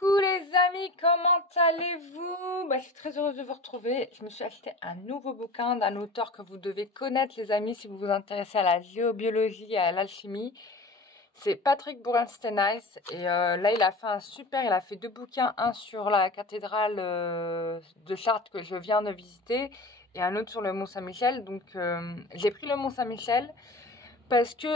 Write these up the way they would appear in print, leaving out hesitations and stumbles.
Coucou les amis, comment allez-vous? Je suis très heureuse de vous retrouver. Je me suis acheté un nouveau bouquin d'un auteur que vous devez connaître les amis si vous vous intéressez à la géobiologie et à l'alchimie. C'est Patrick Bouwensteinhays et là il a fait il a fait deux bouquins, un sur la cathédrale de Chartres que je viens de visiter et un autre sur le Mont Saint-Michel. Donc j'ai pris le Mont Saint-Michel parce que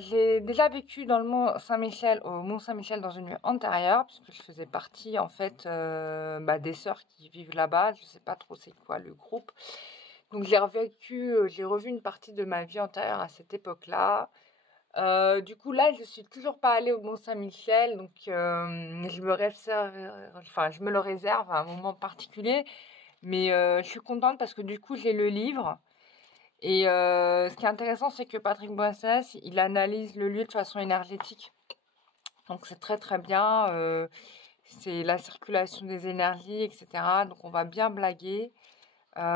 j'ai déjà vécu dans le Mont Saint-Michel, au Mont Saint-Michel dans une vie antérieure, puisque je faisais partie en fait des sœurs qui vivent là-bas. Je sais pas trop c'est quoi le groupe. Donc j'ai revu une partie de ma vie antérieure à cette époque-là. Du coup là, je suis toujours pas allée au Mont Saint-Michel, donc je me le réserve à un moment particulier. Mais je suis contente parce que du coup j'ai le livre. Et ce qui est intéressant, c'est que Patrick Bouwensteinhays, il analyse le lieu de façon énergétique. Donc c'est très très bien. C'est la circulation des énergies, etc. Donc on va bien blaguer. Voilà.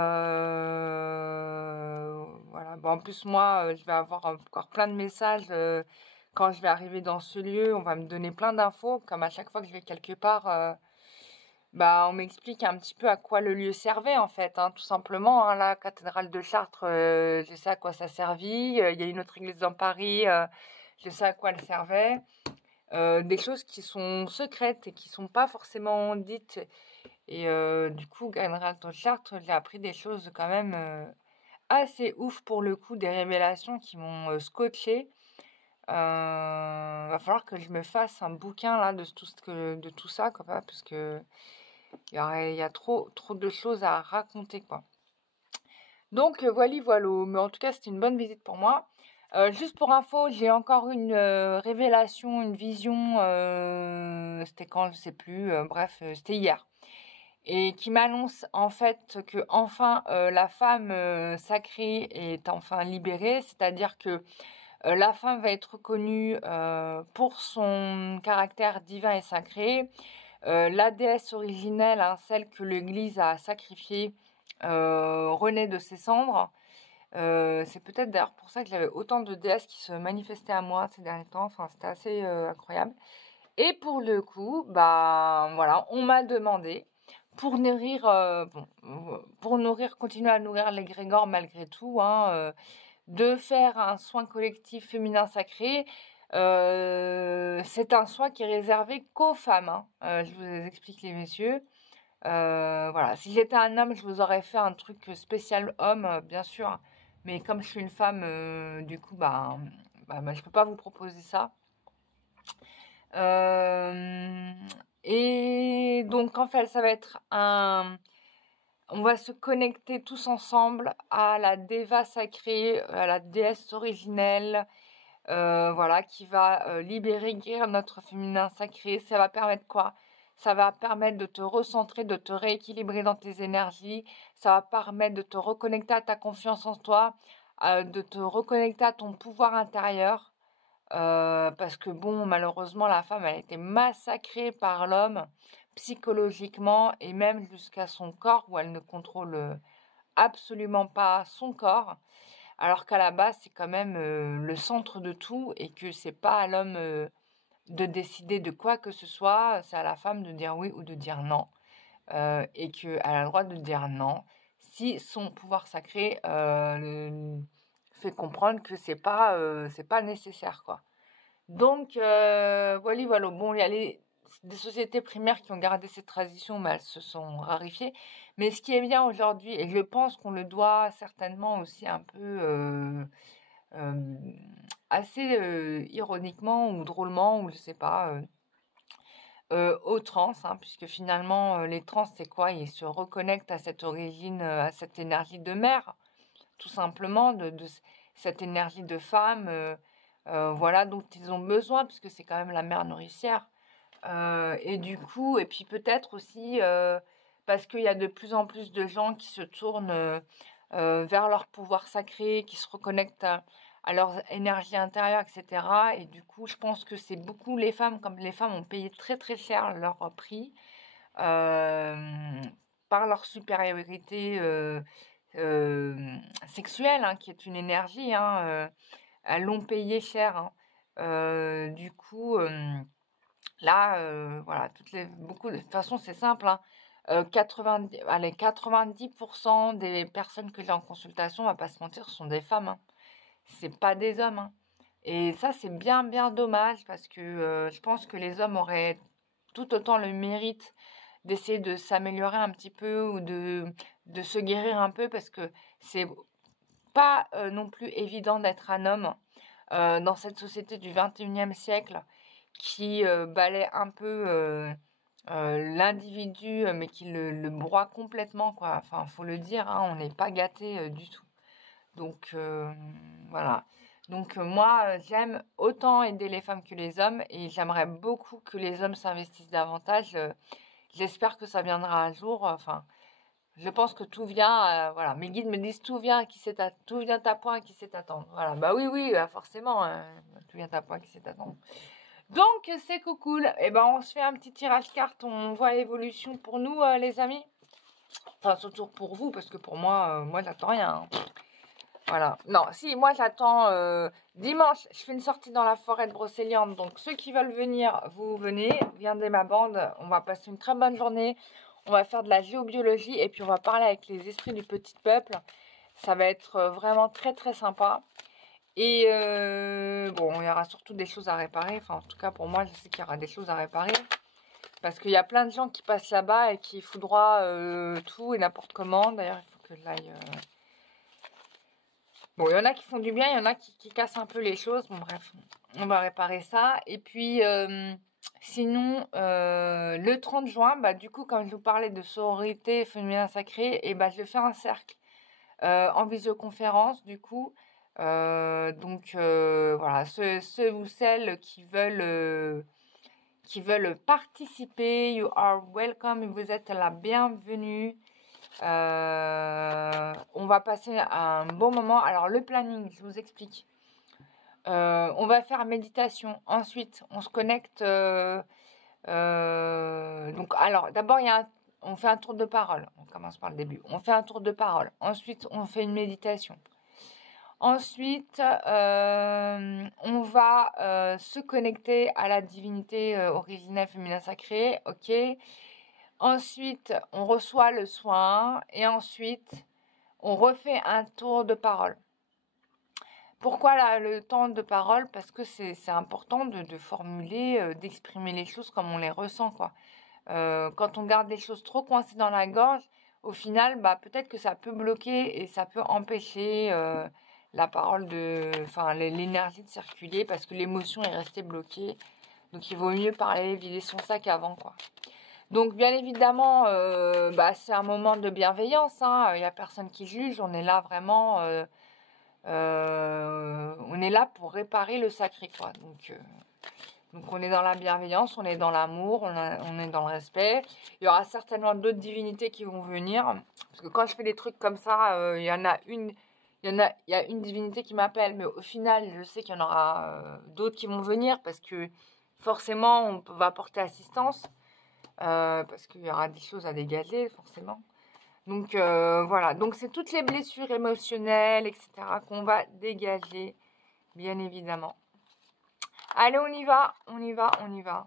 Bon, en plus, moi, je vais avoir encore plein de messages quand je vais arriver dans ce lieu. On va me donner plein d'infos. Comme à chaque fois que je vais quelque part, on m'explique un petit peu à quoi le lieu servait en fait, hein, tout simplement. Hein, la cathédrale de Chartres, je sais à quoi ça servit. Il y a une autre église dans Paris, je sais à quoi elle servait. Des choses qui sont secrètes et qui sont pas forcément dites. Et du coup, cathédrale de Chartres, j'ai appris des choses quand même assez ouf pour le coup, des révélations qui m'ont scotché. Va falloir que je me fasse un bouquin là de tout ça, quoi, parce que il y a trop de choses à raconter, quoi. Donc, voilà. Mais en tout cas, c'était une bonne visite pour moi. Juste pour info, j'ai encore une révélation, une vision. C'était quand, je sais plus. Bref, c'était hier. Et qui m'annonce en fait que enfin la femme sacrée est enfin libérée. C'est-à-dire que la femme va être reconnue pour son caractère divin et sacré. La déesse originelle, hein, celle que l'Église a sacrifiée, renaît de ses cendres. C'est peut-être d'ailleurs pour ça que j'avais autant de déesses qui se manifestaient à moi ces derniers temps. Enfin, c'était assez incroyable. Et pour le coup, voilà, on m'a demandé pour nourrir, continuer à nourrir l'égrégore malgré tout, hein, de faire un soin collectif féminin sacré. C'est un soin qui est réservé qu'aux femmes, hein. Je vous explique les messieurs. Voilà, si j'étais un homme, je vous aurais fait un truc spécial homme, bien sûr. Mais comme je suis une femme, du coup, je peux pas vous proposer ça. Et donc, en fait, ça va être on va se connecter tous ensemble à la déva sacrée, à la déesse originelle, voilà, qui va libérer, guérir notre féminin sacré. Ça va permettre quoi? Ça va permettre de te recentrer, de te rééquilibrer dans tes énergies. Ça va permettre de te reconnecter à ta confiance en toi, de te reconnecter à ton pouvoir intérieur. Parce que bon, malheureusement, la femme, elle a été massacrée par l'homme psychologiquement et même jusqu'à son corps où elle ne contrôle absolument pas son corps. Alors qu'à la base, c'est quand même le centre de tout et que c'est pas à l'homme de décider de quoi que ce soit, c'est à la femme de dire oui ou de dire non. Et qu'elle a le droit de dire non si son pouvoir sacré fait comprendre que c'est pas nécessaire, quoi. Donc, voilà. Bon, il y a des sociétés primaires qui ont gardé cette tradition, mais elles se sont raréfiées. Mais ce qui est bien aujourd'hui, et je pense qu'on le doit certainement aussi un peu assez ironiquement ou drôlement, ou je sais pas, aux trans, hein, puisque finalement, les trans, c'est quoi? Ils se reconnectent à cette origine, à cette énergie de mère, tout simplement, de cette énergie de femme, voilà, dont ils ont besoin, puisque c'est quand même la mère nourricière. Et du coup, et puis peut-être aussi parce qu'il y a de plus en plus de gens qui se tournent vers leur pouvoir sacré, qui se reconnectent à leur énergie intérieure, etc. Et du coup, je pense que c'est beaucoup les femmes, comme les femmes ont payé très très cher leur prix par leur supériorité sexuelle, hein, qui est une énergie, hein, elles l'ont payé cher, hein. Du coup, Là, voilà, de toute façon, c'est simple, hein, 90% des personnes que j'ai en consultation, on va pas se mentir, ce sont des femmes, hein. C'est pas des hommes, hein. Et ça, c'est bien, bien dommage parce que je pense que les hommes auraient tout autant le mérite d'essayer de s'améliorer un petit peu ou de se guérir un peu parce que c'est pas non plus évident d'être un homme dans cette société du 21e siècle qui balaie un peu l'individu, mais qui le broie complètement, quoi. Enfin, faut le dire, hein, on n'est pas gâté du tout. Donc, voilà. Donc, moi, j'aime autant aider les femmes que les hommes et j'aimerais beaucoup que les hommes s'investissent davantage. J'espère que ça viendra un jour. Enfin, je pense que tout vient, voilà. Mes guides me disent tout vient tout vient à point qui sait attendre. Voilà. Bah oui, oui, forcément, tout vient à point qui sait attendre. Donc, c'est cool. Et ben, on se fait un petit tirage carte. On voit l'évolution pour nous, les amis. Enfin, surtout pour vous, parce que pour moi, moi, j'attends rien, hein. Voilà. Non, si, moi, j'attends dimanche. Je fais une sortie dans la forêt de Brocéliande. Donc, ceux qui veulent venir, vous venez. Viendez ma bande. On va passer une très bonne journée. On va faire de la géobiologie. Et puis, on va parler avec les esprits du petit peuple. Ça va être vraiment très, très sympa. Et bon, il y aura surtout des choses à réparer. Enfin, en tout cas, pour moi, je sais qu'il y aura des choses à réparer. Parce qu'il y a plein de gens qui passent là-bas et qui foudroient tout et n'importe comment. D'ailleurs, il faut que j'aille... Bon, il y en a qui font du bien, il y en a qui cassent un peu les choses. Bon, bref, on va réparer ça. Et puis, sinon, le 30 juin, bah, du coup, comme je vous parlais de sororité féminin sacré, et bah, je vais faire un cercle en visioconférence, du coup. Donc, voilà, ceux ou celles qui veulent participer, you are welcome, vous êtes la bienvenue. On va passer un bon moment. Alors, le planning, je vous explique. On va faire méditation. Ensuite, on se connecte. Donc, alors, d'abord, on fait un tour de parole. On commence par le début. On fait un tour de parole. Ensuite, on fait une méditation. Ensuite, on va se connecter à la divinité originelle féminin sacré. Ok. Ensuite, on reçoit le soin. Et ensuite, on refait un tour de parole. Pourquoi le temps de parole? Parce que c'est important de formuler, d'exprimer les choses comme on les ressent, quoi. Quand on garde les choses trop coincées dans la gorge, au final, bah, peut-être que ça peut bloquer et ça peut empêcher la parole enfin, l'énergie de circuler parce que l'émotion est restée bloquée. Donc, il vaut mieux parler, vider son sac avant, quoi. Donc, bien évidemment, bah, c'est un moment de bienveillance, hein. Il n'y a personne qui juge. On est là vraiment... on est là pour réparer le sacré, quoi. Donc on est dans la bienveillance, on est dans l'amour, on est dans le respect. Il y aura certainement d'autres divinités qui vont venir. Parce que quand je fais des trucs comme ça, il y a une divinité qui m'appelle. Mais au final, je sais qu'il y en aura d'autres qui vont venir. Parce que forcément, on va apporter assistance. Parce qu'il y aura des choses à dégager, forcément. Donc voilà, donc c'est toutes les blessures émotionnelles, etc. qu'on va dégager, bien évidemment. Allez, on y va, on y va, on y va.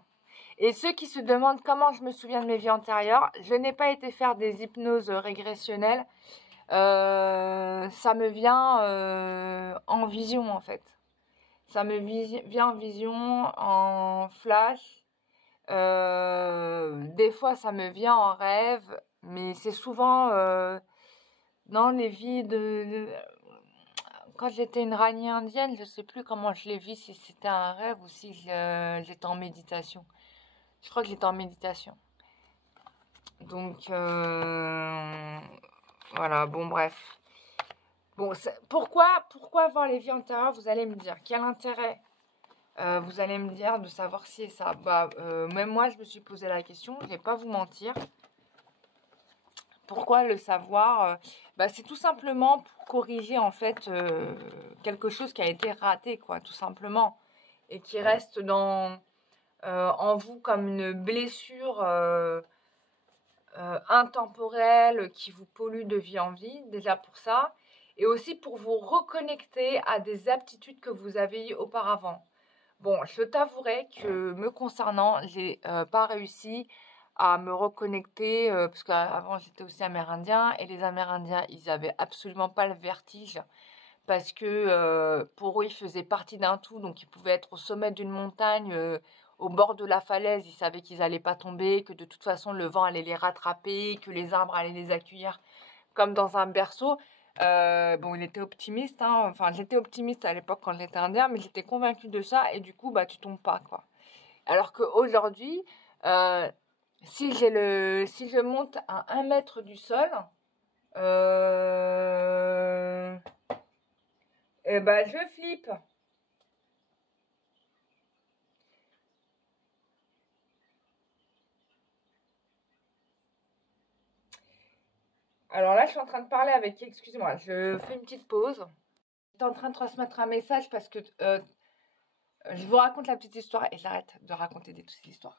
Et ceux qui se demandent comment je me souviens de mes vies antérieures, je n'ai pas été faire des hypnoses régressionnelles. Ça me vient en vision, en fait. Ça me vient en vision, en flash. Des fois, ça me vient en rêve. Mais c'est souvent dans les vies quand j'étais une rani indienne, je ne sais plus comment je l'ai vu, si c'était un rêve ou si j'étais en méditation. Je crois que j'étais en méditation. Donc, voilà, bon, bref. Bon, pourquoi voir les vies antérieures, vous allez me dire? Quel intérêt vous allez me dire de savoir si ça... Bah, même moi, je me suis posé la question, je ne vais pas vous mentir. Pourquoi le savoir? Bah, c'est tout simplement pour corriger en fait quelque chose qui a été raté, quoi, tout simplement. Et qui reste en vous comme une blessure intemporelle qui vous pollue de vie en vie, déjà pour ça. Et aussi pour vous reconnecter à des aptitudes que vous avez eues auparavant. Bon, je t'avouerai que me concernant, j'ai pas réussi à me reconnecter parce qu'avant j'étais aussi amérindien et les Amérindiens, ils avaient absolument pas le vertige parce que pour eux, ils faisaient partie d'un tout, donc ils pouvaient être au sommet d'une montagne, au bord de la falaise, ils savaient qu'ils allaient pas tomber, que de toute façon le vent allait les rattraper, que les arbres allaient les accueillir comme dans un berceau. Bon, il était optimiste, hein. Enfin, j'étais optimiste à l'époque quand j'étais indien, mais j'étais convaincue de ça, et du coup, bah, tu tombes pas, quoi. Alors qu'aujourd'hui, euh, si je monte à 1 mètre du sol, euh, eh ben, je flippe. Alors là, je suis en train de parler avec qui? Excusez-moi, je fais une petite pause. J'étais en train de transmettre un message parce que je vous raconte la petite histoire et j'arrête de raconter des petites histoires.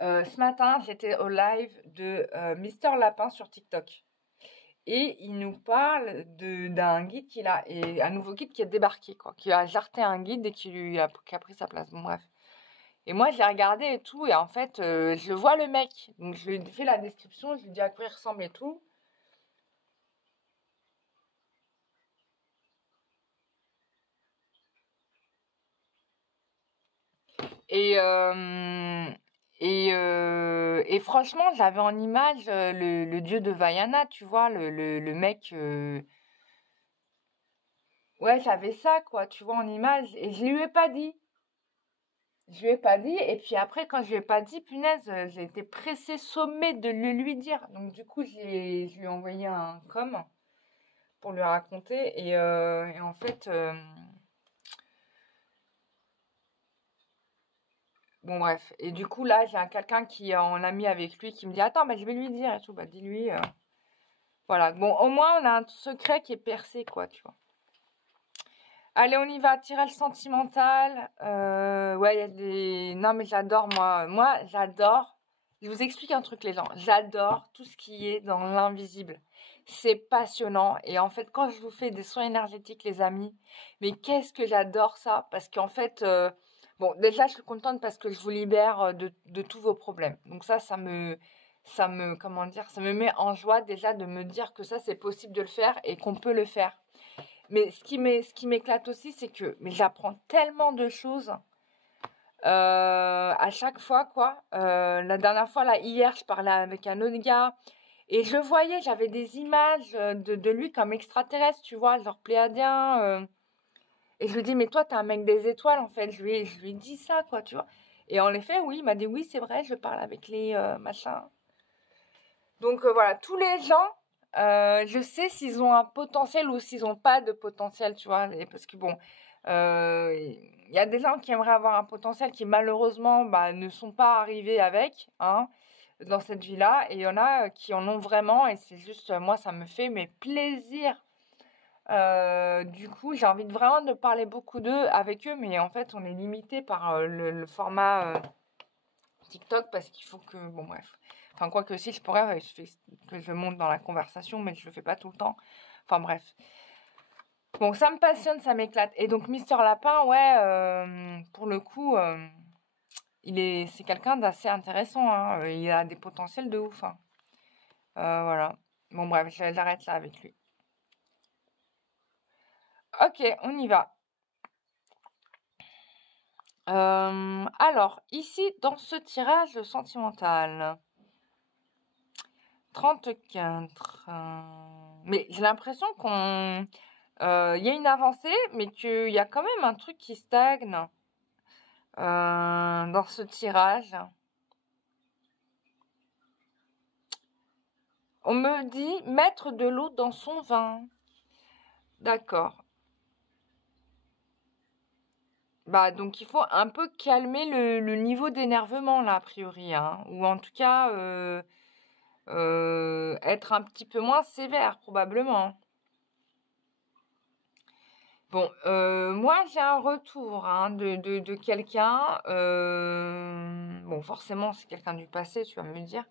Ce matin, j'étais au live de Mister Lapin sur TikTok. Et il nous parle d'un guide qu'il a, et un nouveau guide qui est débarqué, quoi, qui a jarté un guide et qui a pris sa place. Bon, bref. Et moi, j'ai regardé et tout, et en fait, je vois le mec. Donc, je lui ai fait la description, je lui ai dit à quoi il ressemble et tout. Et, et franchement, j'avais en image le dieu de Vaiana, tu vois, le mec. Ouais, j'avais ça, quoi, tu vois, en image. Et je lui ai pas dit. Je lui ai pas dit. Et puis après, quand je lui ai pas dit, punaise, j'ai été pressée, sommée de le lui dire. Donc, du coup, je lui ai envoyé un com pour lui raconter. Et en fait, bon, bref. Et du coup, là, j'ai quelqu'un qui est en ami avec lui qui me dit, attends, bah, je vais lui dire et tout. Bah, dis-lui. Voilà. Bon, au moins, on a un secret qui est percé, quoi, tu vois. Allez, on y va. Tirage sentimental. Ouais, il y a des... Non, mais j'adore, moi. Moi, j'adore. Je vous explique un truc, les gens. J'adore tout ce qui est dans l'invisible. C'est passionnant. Et en fait, quand je vous fais des soins énergétiques, les amis, mais qu'est-ce que j'adore ça? Parce qu'en fait, bon, déjà, je suis contente parce que je vous libère de tous vos problèmes. Donc comment dire, ça me met en joie déjà de me dire que ça, c'est possible de le faire et qu'on peut le faire. Mais ce qui m'éclate aussi, c'est que j'apprends tellement de choses à chaque fois, quoi. La dernière fois, là, hier, je parlais avec un autre gars et je voyais, j'avais des images de lui comme extraterrestre, tu vois, genre pléiadien. Et je lui dis, mais toi, t'es un mec des étoiles, en fait. Je lui dis ça, quoi, tu vois. Et en effet, oui, il m'a dit, oui, c'est vrai, je parle avec les machins. Donc voilà, tous les gens, je sais s'ils ont un potentiel ou s'ils n'ont pas de potentiel, tu vois. Parce que bon, il y a des gens qui aimeraient avoir un potentiel qui malheureusement bah, ne sont pas arrivés avec, hein, dans cette vie-là. Et il y en a qui en ont vraiment et c'est juste, moi, ça me fait mais plaisir. Du coup, j'ai envie vraiment de parler beaucoup d'eux avec eux, mais en fait, on est limité par le format TikTok parce qu'il faut que, bon bref. Enfin, quoi que si je pourrais, que je monte dans la conversation, mais je le fais pas tout le temps. Enfin, bref. Bon, ça me passionne, ça m'éclate. Et donc, Mister Lapin, ouais, pour le coup, c'est quelqu'un d'assez intéressant, hein. Il a des potentiels de ouf, hein. Voilà. Bon, bref, j'arrête là avec lui. Ok, on y va. Alors, ici, dans ce tirage sentimental, 34. Mais j'ai l'impression qu'on... Il y a une avancée, mais qu'il y a quand même un truc qui stagne dans ce tirage. On me dit mettre de l'eau dans son vin. D'accord. Bah, donc il faut un peu calmer le niveau d'énervement, là, a priori, hein. Ou en tout cas, être un petit peu moins sévère, probablement. Bon, moi j'ai un retour hein, de quelqu'un. Bon, forcément, c'est quelqu'un du passé, tu vas me dire.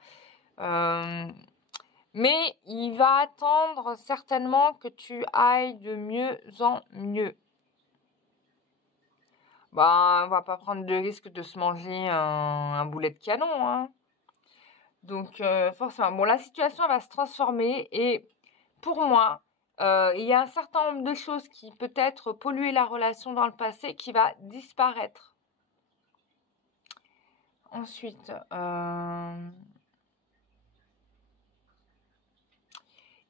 Mais il va attendre certainement que tu ailles de mieux en mieux. bah, on va pas prendre de risque de se manger un boulet de canon, hein. Donc, forcément, bon, la situation va se transformer et pour moi, il y a un certain nombre de choses qui peut-être polluaient la relation dans le passé qui va disparaître. Ensuite,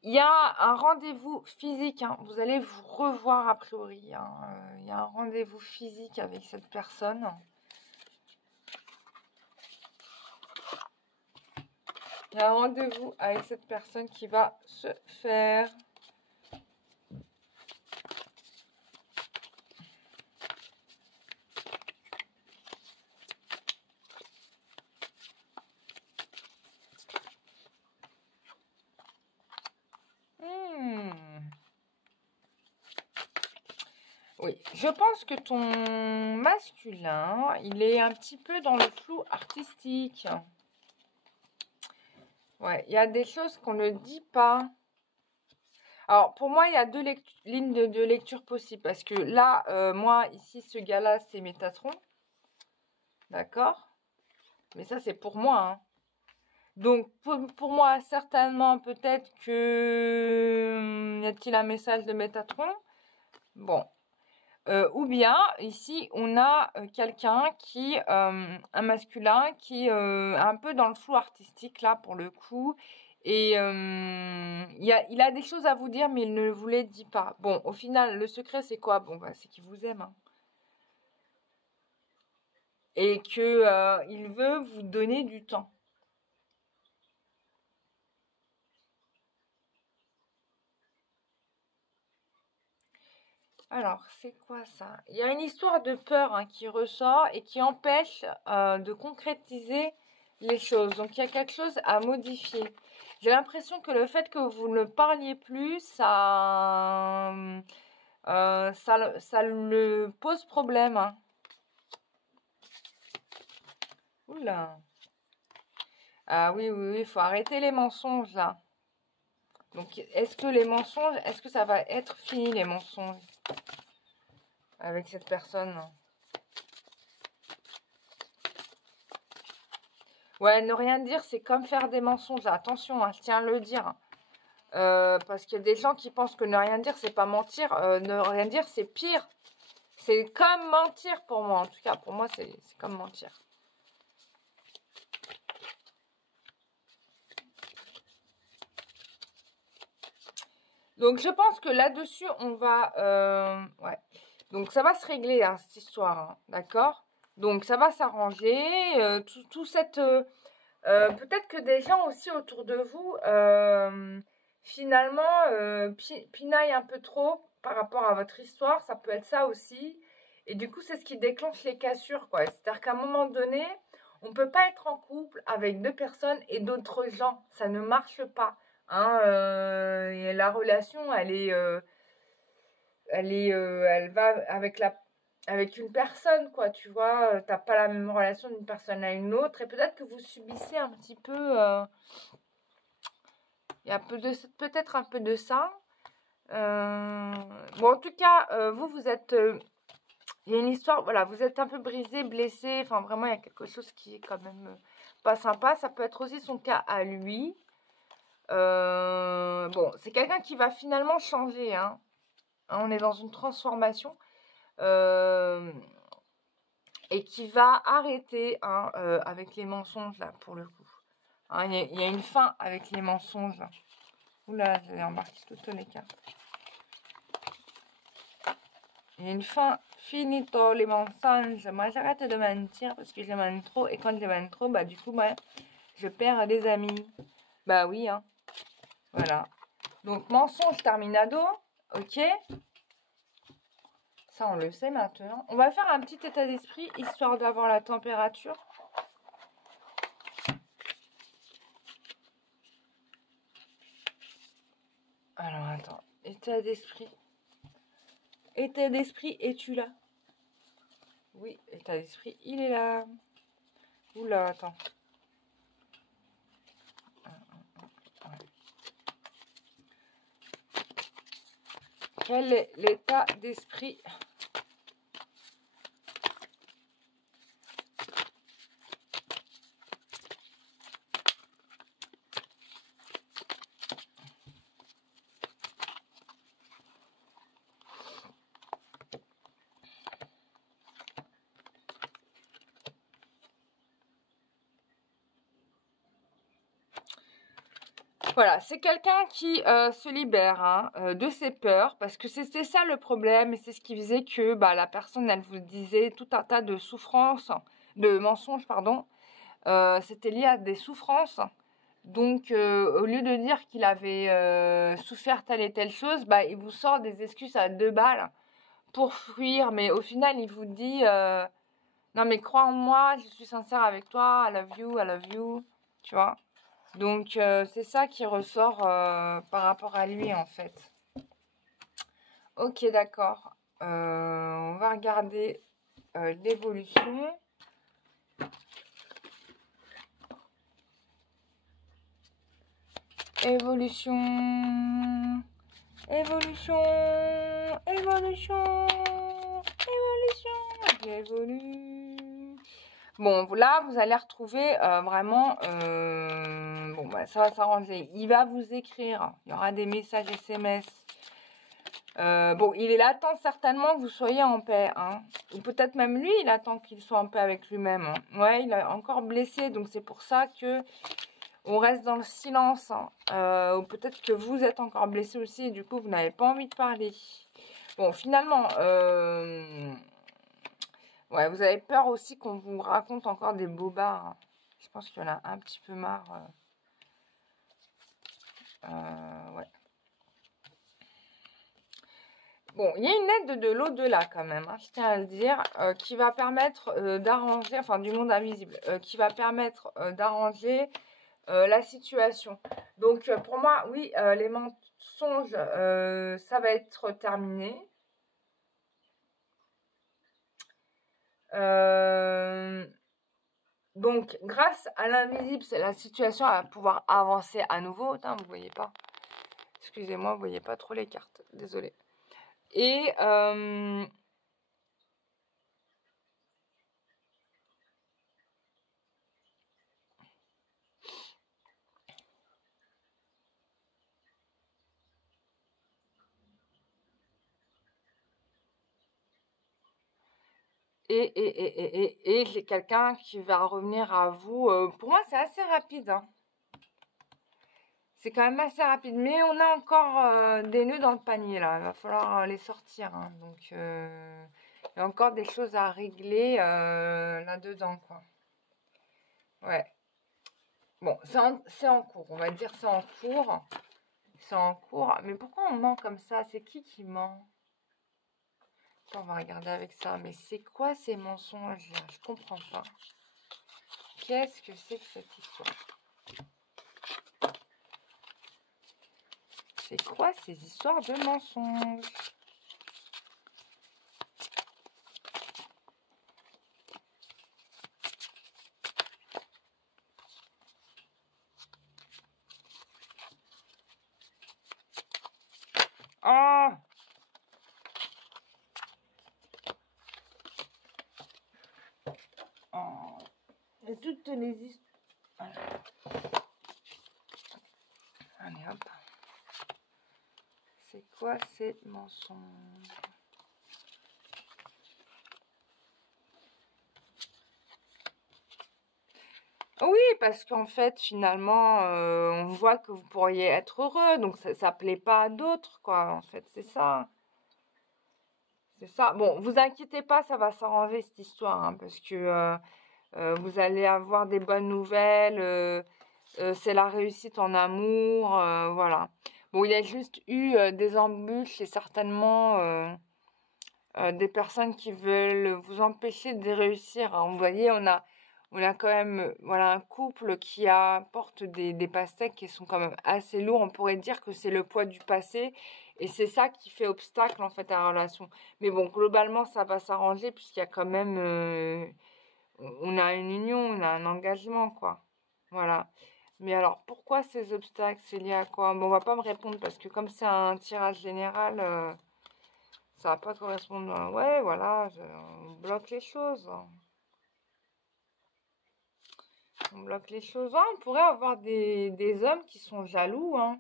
il y a un rendez-vous physique, hein. Vous allez vous revoir a priori, hein. Il y a un rendez-vous physique avec cette personne. Il y a un rendez-vous avec cette personne qui va se faire. Oui, je pense que ton masculin, il est un petit peu dans le flou artistique. Ouais, il y a des choses qu'on ne dit pas. Alors, pour moi, il y a deux lignes de lecture possibles. Parce que là, moi, ici, ce gars-là, c'est Métatron. D'accord? Mais ça, c'est pour moi, hein. Donc, pour moi, certainement, peut-être que... y a-t-il un message de Métatron? Bon. Ou bien, ici, on a quelqu'un qui, un masculin, qui est un peu dans le flou artistique, là, pour le coup. Et il a des choses à vous dire, mais il ne vous les dit pas. Bon, au final, le secret, c'est quoi? Bon, bah, c'est qu'il vous aime, hein. Et que il veut vous donner du temps. Alors, c'est quoi ça? Il y a une histoire de peur, hein, qui ressort et qui empêche de concrétiser les choses. Donc, il y a quelque chose à modifier. J'ai l'impression que le fait que vous ne parliez plus, ça le pose problème, hein. Oula. Ah oui, oui, oui, il faut arrêter les mensonges, là. Donc, est-ce que les mensonges, est-ce que ça va être fini, les mensonges, avec cette personne? Ouais, ne rien dire, c'est comme faire des mensonges. Attention, hein, je tiens à le dire. Parce qu'il y a des gens qui pensent que ne rien dire, c'est pas mentir. Ne rien dire, c'est pire. C'est comme mentir pour moi. En tout cas, pour moi, c'est comme mentir. Donc, je pense que là-dessus, on va... ouais. Donc, ça va se régler, hein, cette histoire. Hein, d'accord? Donc, ça va s'arranger. Tout cette... peut-être que des gens aussi autour de vous, finalement, pinaillent un peu trop par rapport à votre histoire. Ça peut être ça aussi. Et du coup, c'est ce qui déclenche les cassures, quoi. C'est-à-dire qu'à un moment donné, on ne peut pas être en couple avec deux personnes et d'autres gens. Ça ne marche pas. Hein, et la relation, elle va avec une personne, quoi, tu vois. T'as pas la même relation d'une personne à une autre. Et peut-être que vous subissez un petit peu... il y a peut-être un peu de ça. Bon, en tout cas, vous êtes... il y a une histoire, voilà, vous êtes un peu brisé, blessé. Enfin, vraiment, il y a quelque chose qui est quand même pas sympa. Ça peut être aussi son cas à lui. Bon, c'est quelqu'un qui va finalement changer, hein. On est dans une transformation. Et qui va arrêter, hein, avec les mensonges, là, pour le coup. Hein, il y a une fin avec les mensonges, là. Oula, j'avais embarqué toutes les cartes. Il y a une fin. Finito les mensonges. Moi, j'arrête de mentir parce que je mens trop. Et quand je mens trop, bah, du coup, moi, je perds des amis. Bah oui, hein. Voilà. Donc, mensonge terminado. Ok. Ça, on le sait maintenant. On va faire un petit état d'esprit, histoire d'avoir la température. Alors, attends. État d'esprit. État d'esprit, es-tu là? Oui, état d'esprit, il est là. Oula, attends. Quel est l'état d'esprit Voilà, c'est quelqu'un qui se libère hein, de ses peurs, parce que c'était ça le problème, et c'est ce qui faisait que bah, la personne, elle vous disait tout un tas de souffrances, de mensonges, pardon. C'était lié à des souffrances. Donc, au lieu de dire qu'il avait souffert telle et telle chose, bah, il vous sort des excuses à 2 balles pour fuir. Mais au final, il vous dit non, mais crois en moi, je suis sincère avec toi, I love you, tu vois. Donc, c'est ça qui ressort par rapport à lui, en fait. Ok, d'accord. On va regarder l'évolution. Évolution. Évolution. Évolution. Évolution. J'évolue. Bon, là, vous allez retrouver vraiment... bon, bah, ça va s'arranger. Il va vous écrire. Il y aura des messages SMS. Bon, il attend certainement que vous soyez en paix. Hein. Ou peut-être même lui, il attend qu'il soit en paix avec lui-même. Hein. Ouais, il est encore blessé. Donc, c'est pour ça que on reste dans le silence. Hein. Ou peut-être que vous êtes encore blessé aussi. Et du coup, vous n'avez pas envie de parler. Bon, finalement... ouais, vous avez peur aussi qu'on vous raconte encore des bobards. Hein. Je pense qu'il y en a un petit peu marre. Ouais. Bon, il y a une aide de l'au-delà quand même, hein, je tiens à le dire, qui va permettre d'arranger, enfin du monde invisible, qui va permettre d'arranger la situation. Donc pour moi, oui, les mensonges, ça va être terminé. Donc, grâce à l'invisible, la situation va pouvoir avancer à nouveau. Putain, vous voyez pas. Excusez-moi, vous voyez pas trop les cartes. Désolée. Et j'ai quelqu'un qui va revenir à vous. Pour moi, c'est assez rapide. Hein. C'est quand même assez rapide. Mais on a encore des nœuds dans le panier, là. Il va falloir les sortir. Hein. Donc, il y a encore des choses à régler là-dedans, quoi. Ouais. Bon, c'est en cours. On va dire c'est en cours. C'est en cours. Mais pourquoi on ment comme ça? C'est qui ment? On va regarder avec ça. Mais c'est quoi ces mensonges? Je comprends pas. Qu'est-ce que c'est que cette histoire? C'est quoi ces histoires de mensonges? Ah! Oh. Et toutes les histoires... Allez, hop. C'est quoi ces mensonges? Oui, parce qu'en fait, finalement, on voit que vous pourriez être heureux, donc ça plaît pas à d'autres, quoi. En fait, c'est ça. C'est ça. Bon, vous inquiétez pas, ça va s'arranger cette histoire, hein, parce que vous allez avoir des bonnes nouvelles. C'est la réussite en amour, voilà. Bon, il y a juste eu des embûches et certainement des personnes qui veulent vous empêcher de réussir. Hein. Vous voyez, on a quand même voilà, un couple qui apporte des pastèques qui sont quand même assez lourds. On pourrait dire que c'est le poids du passé et c'est ça qui fait obstacle en fait à la relation. Mais bon, globalement, ça va s'arranger puisqu'il y a quand même... on a une union, on a un engagement, quoi. Voilà. Mais alors, pourquoi ces obstacles? C'est lié à quoi? Bon, on va pas me répondre parce que comme c'est un tirage général... ça va pas correspondre. Ouais, voilà, on bloque les choses. On bloque les choses. Ah, on pourrait avoir des hommes qui sont jaloux, hein.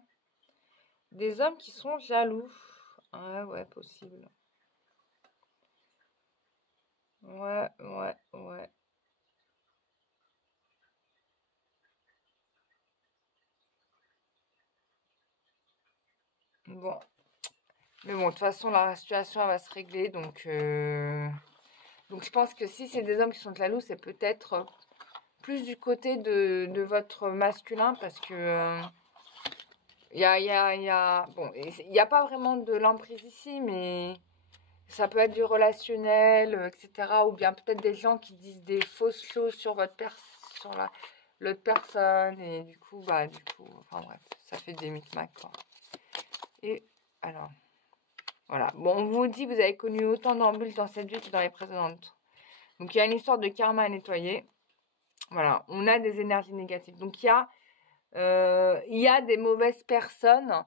Des hommes qui sont jaloux. Ouais, ouais, possible. Ouais, ouais, ouais. Bon. Mais bon, de toute façon, la situation elle va se régler. Donc je pense que si c'est des hommes qui sont jaloux, c'est peut-être plus du côté de votre masculin. Parce que bon, il n'y a pas vraiment de l'emprise ici, mais ça peut être du relationnel, etc. Ou bien peut-être des gens qui disent des fausses choses sur l'autre personne. Et du coup, enfin bref, ça fait des micmacs, quoi. Et alors, voilà. Bon, on vous dit, vous avez connu autant d'embûches dans cette vie que dans les précédentes. Donc, il y a une histoire de karma à nettoyer. Voilà, on a des énergies négatives. Donc, il y a des mauvaises personnes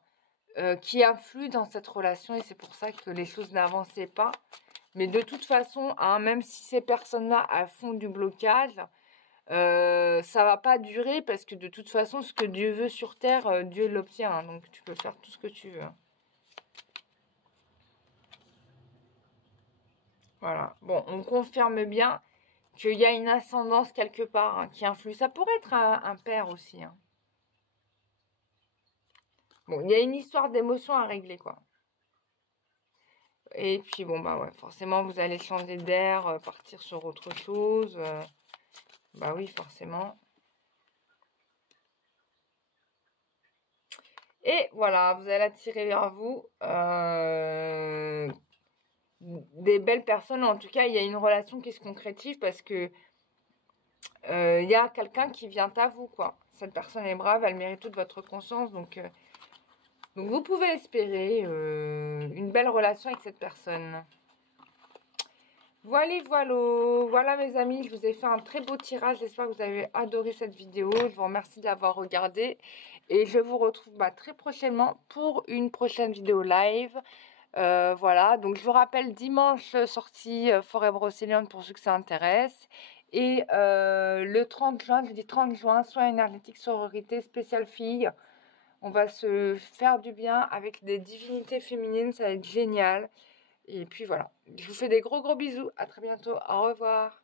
qui influent dans cette relation et c'est pour ça que les choses n'avançaient pas. Mais de toute façon, hein, même si ces personnes-là font du blocage, ça va pas durer parce que de toute façon, ce que Dieu veut sur terre, Dieu l'obtient. Hein, donc, tu peux faire tout ce que tu veux. Voilà. Bon, on confirme bien qu'il y a une ascendance quelque part hein, qui influe. Ça pourrait être un père aussi. Hein. Bon, il y a une histoire d'émotion à régler, quoi. Et puis, bon, bah ouais, forcément, vous allez changer d'air, partir sur autre chose. Bah oui, forcément. Et voilà, vous allez attirer vers vous des belles personnes. En tout cas, il y a une relation qui se concrétise parce que il y a quelqu'un qui vient à vous, quoi. Cette personne est brave, elle mérite toute votre conscience. Donc vous pouvez espérer une belle relation avec cette personne. Voilà mes amis, je vous ai fait un très beau tirage. J'espère que vous avez adoré cette vidéo. Je vous remercie de l'avoir regardée. Et je vous retrouve très prochainement pour une prochaine vidéo live. Voilà, donc je vous rappelle dimanche sortie Forêt Brocéliande pour ceux que ça intéresse. Et le 30 juin, jeudi 30 juin, soins énergétiques sororité spéciale filles. On va se faire du bien avec des divinités féminines, ça va être génial. Et puis voilà, je vous fais des gros bisous, à très bientôt, au revoir.